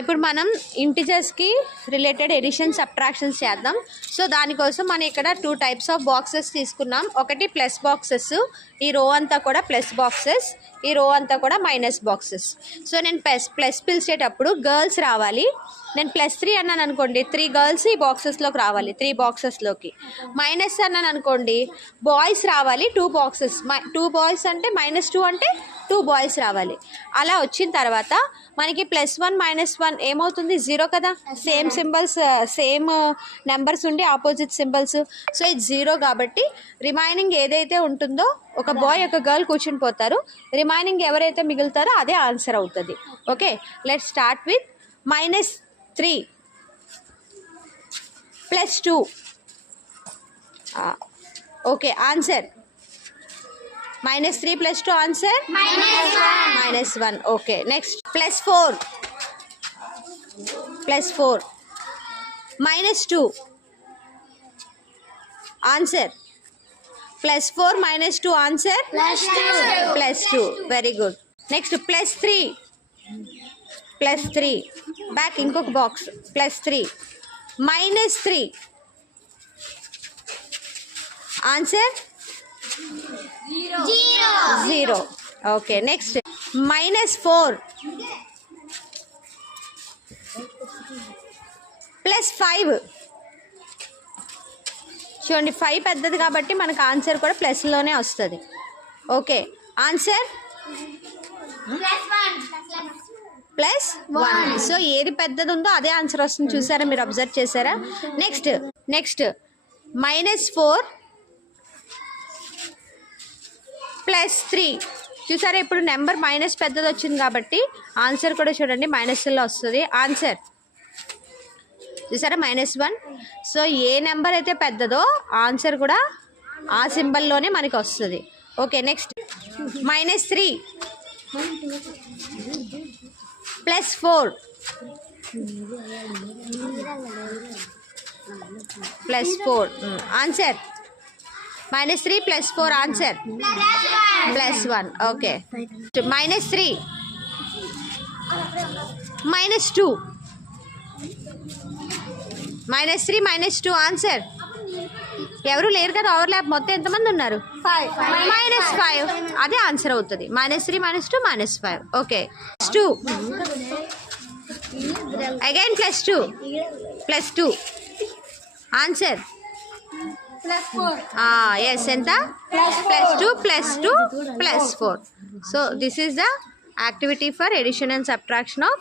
ఇప్పుడు మనం ఇంటిజర్స్కి related edition subtractions చేద్దాం. సో దానికోసం మనం ఇక్కడ 2 టైప్స్ ఆఫ్ బాక్సెస్ తీసుకున్నాం. ఒకటి ప్లస్ బాక్సెస్, ఈ రో అంతా కూడా ప్లస్ బాక్సెస్, ఈ రో అంతా కూడా మైనస్ బాక్సెస్. సో నేను ప్లస్ పిలిచేటప్పుడు గర్ల్స్ రావాలి. నేను +3 అన్నాను అనుకోండి, 3 గర్ల్స్ ఈ బాక్సెస్లోకి రావాలి, 3 బాక్సెస్లోకి. మైనస్ అన్నాను అనుకోండి, బాయ్స్ రావాలి 2 బాక్సెస్. 2 బాయ్స్ అంటే -2 అంటే 2 బాయ్స్ రావాలి. అలా వచ్చిన తర్వాత మనకి +1 -1 ఏమవుతుంది? 0 కదా. సేమ్ సింబల్స్, సేమ్ నెంబర్స్ ఉండి ఆపోజిట్ సింబల్స్. సో ఇది 0 కాబట్టి రిమైనింగ్ ఏదైతే ఉంటుందో ఒక బాయ్ ఒక గర్ల్ కూర్చుని పోతారు. రిమైనింగ్ ఎవరైతే మిగులుతారో అదే ఆన్సర్ అవుతుంది. Okay, let's start with -3 +2. Okay, answer -3 + 2 answer -1. Okay, next +4 -2 answer. +4 -2 answer +2. Very good. Next +3 back ఇంకొక బాక్స్ +3 -3 ఆన్సర్ 0. Okay, next -4 +5. చూడండి 5 పెద్దది కాబట్టి మనకు ఆన్సర్ కూడా ప్లస్లోనే వస్తుంది. Okay, answer +1. సో ఏది పెద్దది ఉందో అదే ఆన్సర్ వస్తుంది. చూసారా, మీరు అబ్జర్వ్ చేశారా? నెక్స్ట్ -4 +3. చూసారా, ఇప్పుడు నెంబర్ మైనస్ పెద్దది వచ్చింది కాబట్టి ఆన్సర్ కూడా చూడండి మైనస్లో వస్తుంది. ఆన్సర్ చూసారా -1. సో ఏ నెంబర్ అయితే పెద్దదో ఆన్సర్ కూడా ఆ సింబల్లోనే మనకి వస్తుంది. Okay, next -3 +4 answer -3 +4 answer +1. Okay, -3 -2 -2 answer. ఎవరు లేరు కదా, ఓవర్లాప్. మొత్తం ఎంతమంది ఉన్నారు? 5. అదే ఆన్సర్ అవుతుంది. -3 -2 -5. Okay, +2 again +2 answer is. ఎంత? +2 +2 +4. So this is the activity for addition and subtraction of